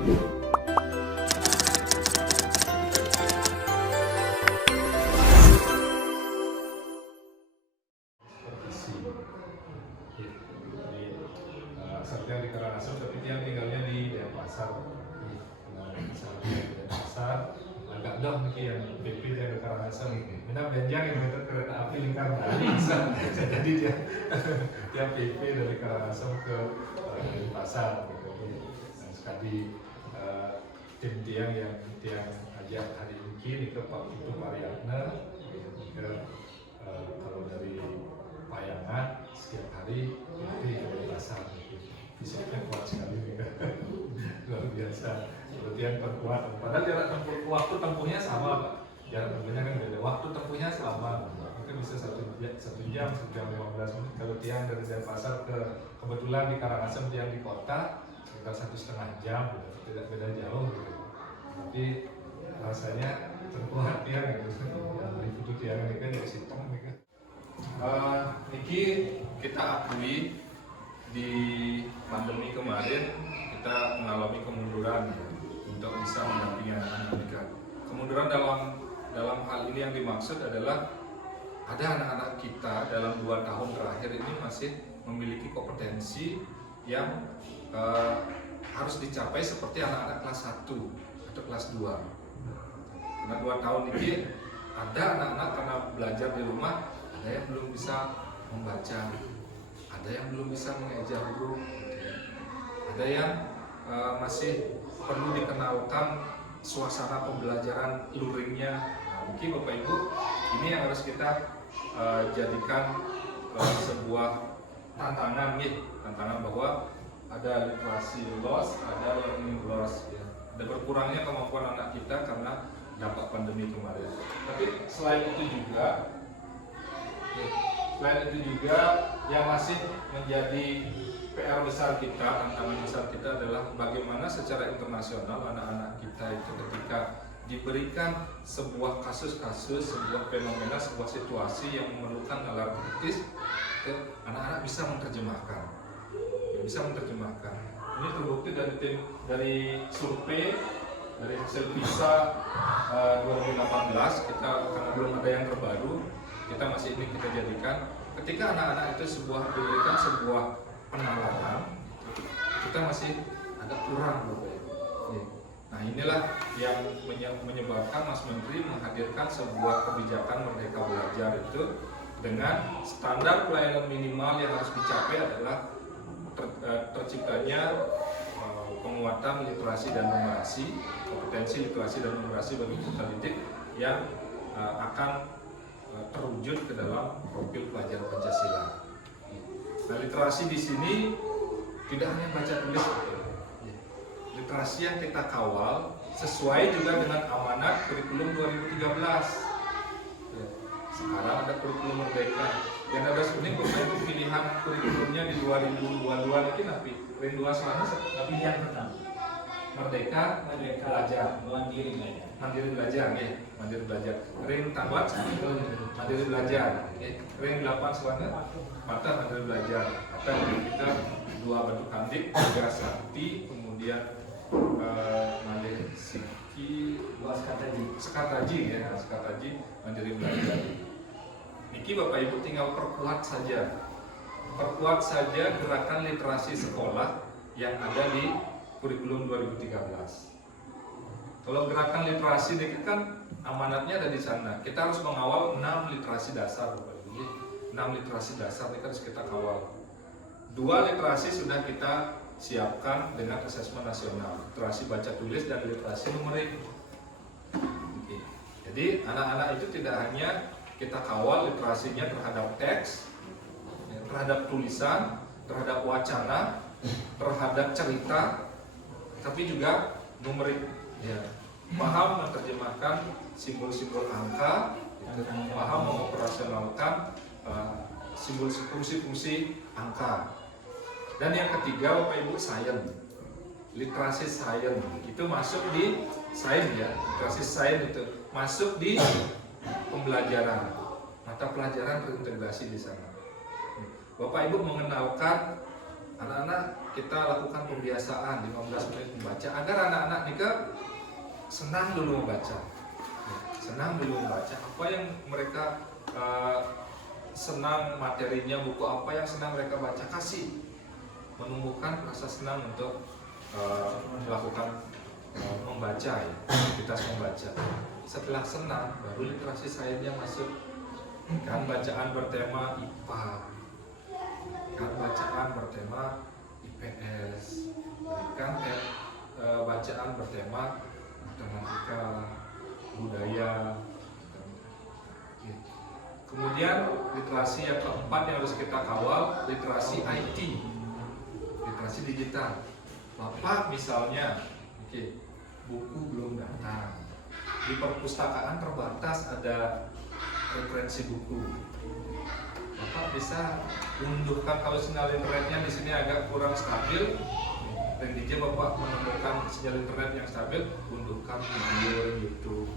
Asalnya di Karangasem, tapi dia tinggalnya di Denpasar. Misalnya di Denpasar, agak dong nih yang BP dia ke Karangasem. Kita benjang yang meter kereta api lingkar dari jadi dia PP dari Karangasem ke Denpasar. Gitu. Dan sekali tim tiang yang ajak hari ini ke Pak Putu Mariana, ke kalau dari Payangan setiap hari PP ke Denpasar. Fisiknya kuat sekali nih, luar biasa. Latihan perkuat. Padahal jarak tempuh waktu tempuhnya sama, Pak. Jarak tempuhnya kan beda. Waktu tempuhnya sama. Mungkin bisa 1 jam, 1 jam 15 menit. Kalau tiang dari Denpasar kebetulan di Karangasem tiang di kota sekitar 1,5 jam, tidak beda jauh. Gitu. Tapi rasanya terkuat tiang gitu. Yang dari Putu tiang ini kan dari Sitong ini kan. Niki kita akui di pandemi kemarin kita mengalami kemunduran untuk bisa mendampingi anak-anak mereka. Kemunduran dalam hal ini yang dimaksud adalah ada anak-anak kita dalam 2 tahun terakhir ini masih memiliki kompetensi yang harus dicapai seperti anak-anak kelas 1 atau kelas 2. Karena 2 tahun ini ada anak-anak karena belajar di rumah, ada yang belum bisa membaca, ada yang belum bisa mengeja huruf, ada yang masih perlu dikenalkan suasana pembelajaran luringnya. Nah, mungkin Bapak Ibu, ini yang harus kita jadikan sebuah tantangan, tantangan bahwa ada literasi loss, ada learning loss, ya. Ada berkurangnya kemampuan anak kita karena dampak pandemi kemarin. Tapi selain itu juga yang masih menjadi PR besar kita, tantangan besar kita adalah bagaimana secara internasional anak-anak kita itu ketika diberikan sebuah kasus-kasus, sebuah fenomena, sebuah situasi yang memerlukan nalar kritis, anak-anak bisa menerjemahkan. Ini terbukti dari survei, dari hasil PISA 2018, karena belum ada yang terbaru, kita masih ingin kita jadikan ketika anak-anak itu diberikan sebuah penalaran, kita masih agak kurang, Bapak Ibu. Nah, inilah yang menyebabkan Mas Menteri menghadirkan sebuah kebijakan Merdeka Belajar itu dengan standar pelayanan minimal yang harus dicapai adalah terciptanya penguatan literasi dan numerasi, kompetensi literasi dan numerasi bagi peserta didik yang akan terwujud ke dalam profil pelajar Pancasila. Nah, literasi di sini tidak hanya baca tulis, literasi yang kita kawal sesuai juga dengan amanat kurikulum 2013. Sekarang ada kurikulum Merdeka. Yang ada sebenarnya itu pilihan kurikulumnya di 2022 ini tapi rinduan selama tapi yang pertama Merdeka Belajar, Mandiri Belajar, ya, Mandiri Belajar. Ring Tawat, Mandiri Belajar. Ring 8 selana, Mata Mandiri Belajar. Atau kita 2 bentuk kandik, 3 sakti, kemudian Mandiri Siki, 2 sekataji, ya, sekataji Mandiri Belajar. Niki Bapak Ibu tinggal perkuat saja gerakan literasi sekolah yang ada di kurikulum 2013. Kalau gerakan literasi ini kan amanatnya ada di sana. Kita harus mengawal 6 literasi dasar, Bapak Ibu. 6 literasi dasar ini harus kita kawal. 2 literasi sudah kita siapkan dengan asesmen nasional, literasi baca tulis dan literasi numerik. Jadi anak-anak itu tidak hanya kita kawal literasinya terhadap teks, terhadap tulisan, terhadap wacana, terhadap cerita, tapi juga numerik, ya. Paham menerjemahkan simbol-simbol angka, paham mengoperasionalkan fungsi-fungsi angka. Dan yang ketiga, Bapak Ibu, sains, literasi sains itu masuk di sains, ya, literasi sains itu masuk di pembelajaran, mata pelajaran terintegrasi di sana. Bapak Ibu mengenalkan anak-anak kita lakukan pembiasaan 15 menit membaca agar anak-anak nikah senang dulu membaca. Senang dulu membaca. Apa yang mereka senang materinya, buku apa yang senang mereka baca, kasih. Menumbuhkan rasa senang untuk melakukan membaca ya, aktivitas membaca. Setelah senang, baru literasi sainsnya masuk. Kan bacaan bertema IPA, kan bacaan bertema IPS, kan bacaan bertema matematika, budaya. Kemudian literasi yang keempat yang harus kita kawal, literasi IT, literasi digital. Bapak misalnya, buku belum datang, di perpustakaan terbatas ada referensi buku. Bapak bisa unduhkan, kalau sinyal internetnya di sini agak kurang stabil, dan DJ Bapak menemukan sinyal internet yang stabil, unduhkan video YouTube,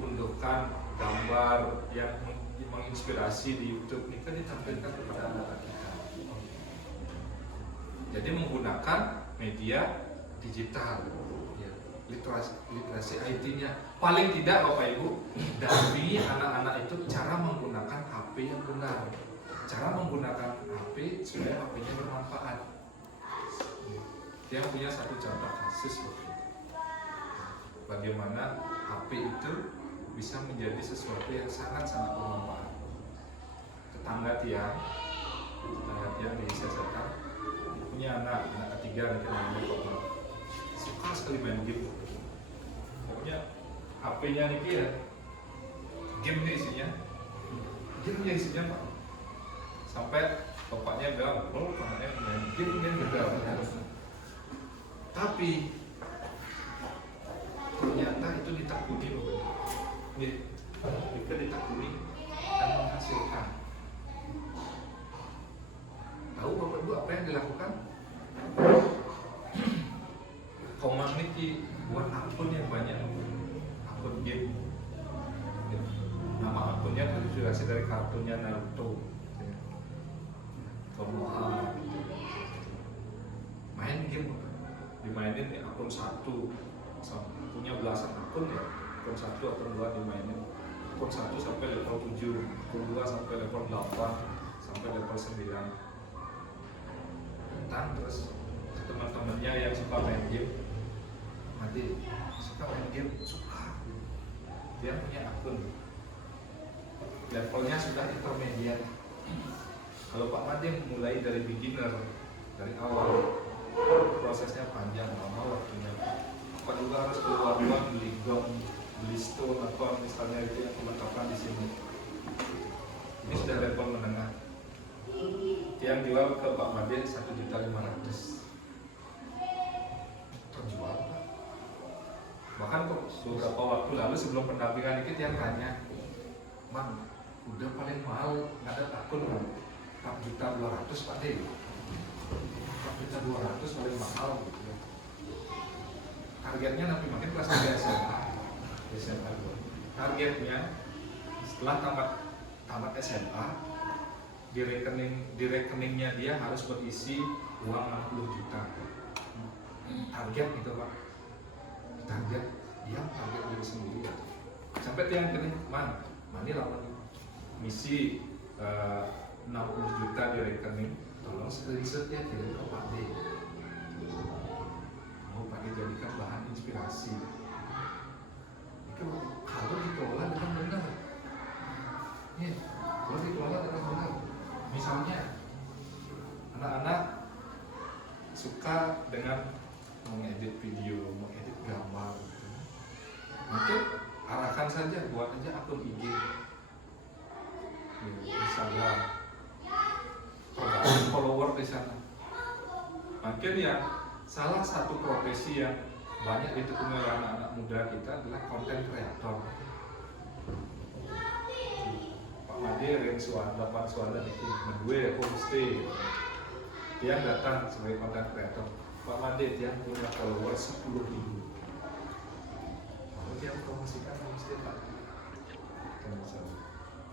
unduhkan gambar yang menginspirasi di YouTube, ini kan ditampilkan kepada anak kita. Jadi menggunakan media digital, ya, literasi IT-nya. Paling tidak Bapak Ibu, dari anak-anak itu cara menggunakan HP yang benar, cara menggunakan HP supaya HP-nya bermanfaat. Dia punya satu contoh kasus, bagaimana HP itu bisa menjadi sesuatu yang sangat-sangat bermanfaat. Tetangga tiang diselesaikan, punya anak ketiga, namanya Bapak, suka sekali main game. Pokoknya HP-nya nih ya, game-nya isinya Pak. Sampai bapaknya bilang, oh anaknya main game juga. Tapi ternyata itu ditakuni Bapak. Itu ditakuni dan menghasilkan. Tahu Bapak Ibu apa yang dilakukan? Komang ini buat akun yang banyak, akun game. Nama akunnya terinspirasi dari kartunnya Naruto, Konoha. Main game, dimainin di akun 1, punya belasan akun ya, akun 1 atau 2 dimainin. Akun 1 sampai level 7, akun 2 sampai level 8, sampai level 9. Terus teman-temannya yang suka main game, mati suka main game, suka, dia punya akun, levelnya sudah intermediate. Kalau Pak Madi mulai dari beginner, dari awal, prosesnya panjang, lama waktunya. Pak juga harus keluar uang, beli gom, beli stone atau misalnya itu yang perlengkapan di sini. Ini sudah level menengah. Yang jual ke Pak Madi 1.500.000. Terjual Pak. Bahkan beberapa waktu lalu sebelum pendampingan ini yang tanya, Bang, udah paling mahal nggak ada akun 4.200.000 Pak De. 4.200.000 paling mahal gitu. Targetnya nanti makin kelas 3 SMA. Targetnya setelah tamat SMA, di rekeningnya dia harus berisi uang 60 juta. Target itu Pak. Target diri sendiri. Sampai tiang kene, mani lawan misi 60 juta di rekening, tolong screenshot ya kirim ke Pak D. Mau Pak D jadikan bahan inspirasi. Itu kalau dikelola dengan benar. Ya, kalau dikelola dengan benar. Misalnya anak-anak suka dengan mengedit video, mengedit gambar, mungkin arahkan saja, buat aja akun IG, Instagram, follower di sana. Mungkin yang salah satu profesi yang banyak ditekuni oleh anak-anak muda kita adalah content creator. Pak Made ring 8 suara bikin gue homestay, dia datang sebagai content creator. Pak Made dia punya follower 10.000. Lalu dia promosikan homestay Pak.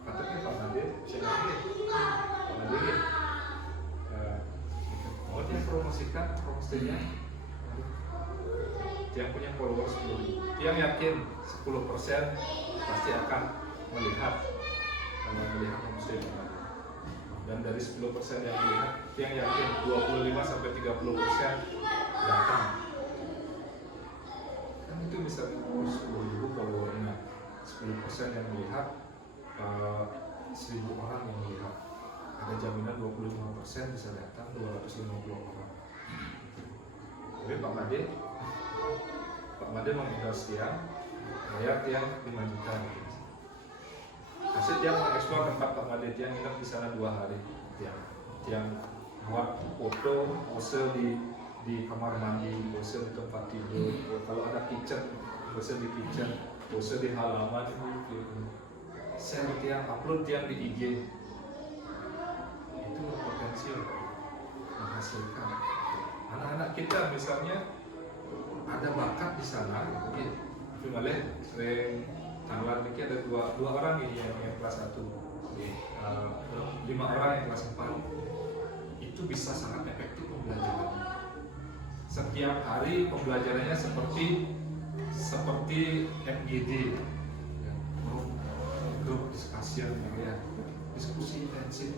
Patutnya Pak Made bisa ngerti. Pak Made Oh, dia promosinya dia punya followers 10.000. Dia yakin 10% pasti akan melihat homestay Pak Made. Dan dari 10% yang melihat, dia yakin 25-30% datang. Kan itu bisa 10.000 followernya, 10% yang melihat, 1.000 orang yang melihat. Ada jaminan 25% bisa datang 250 orang. Jadi Pak Made mengendorse Tiang, bayar Tiang 5 juta. Hasil Tiang mengeksplor tempat Pak Made, Tiang nginep di sana 2 hari. Tiang buat foto, pose di kamar mandi, pose di tempat tidur. Kalau ada kitchen, pose di kitchen, pose di halaman. Share Tiang, upload Tiang di IG. Itu potensi menghasilkan. Anak-anak kita misalnya ada bakat di sana, tapi malah sering tanggal ini ada dua orang ini yang kelas 1, 5 orang yang kelas 4. Itu bisa sangat efektif pembelajarannya. Setiap hari pembelajarannya seperti FGD, grup discussion, ya, diskusi intensif,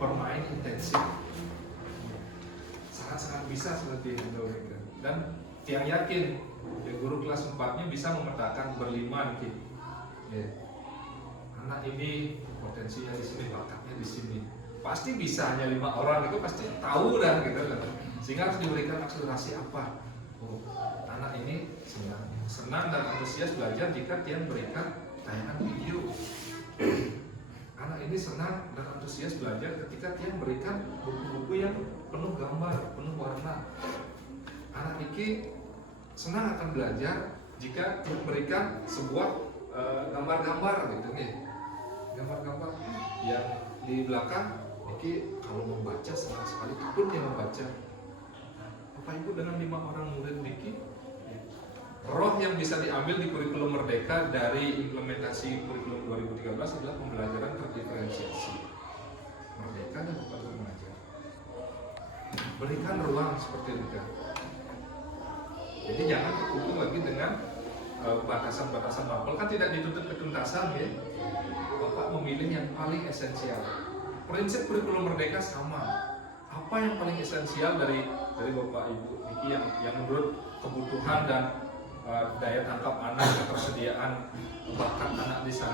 bermain intensif. Sangat bisa seperti itu. Dan Tiang yakin ya, guru kelas 4-nya bisa memetakan berlima nanti. Ya. Anak ini potensinya di sini, bakatnya di sini. Pasti bisa, hanya 5 orang itu pasti tahu dah gitu kan. Sehingga harus diberikan akselerasi apa? Oh, anak ini senang dan antusias belajar jika Tiang berikan tayangan video. Anak ini senang dan antusias belajar ketika Tiang berikan buku-buku yang penuh gambar, penuh warna. Anak ini senang akan belajar jika memberikan sebuah gambar-gambar gitu nih, gambar-gambar yang di belakang. Niki kalau membaca senang sekali, pun dia membaca. Bapak Ibu dengan 5 orang murid Niki, roh yang bisa diambil di kurikulum Merdeka dari implementasi kurikulum 2013 adalah pembelajaran terdiferensiasi. Merdeka dan Bapak Ibu mengajar. Berikan ruang seperti itu. Jadi jangan terkutuk lagi dengan batasan-batasan mapel, kan tidak dituntut ketuntasan ya. Bapak memilih yang paling esensial. Prinsip kurikulum Merdeka sama. Apa yang paling esensial dari Bapak Ibu Niki yang menurut kebutuhan dan daya tangkap anak, ketersediaan bakat anak di sana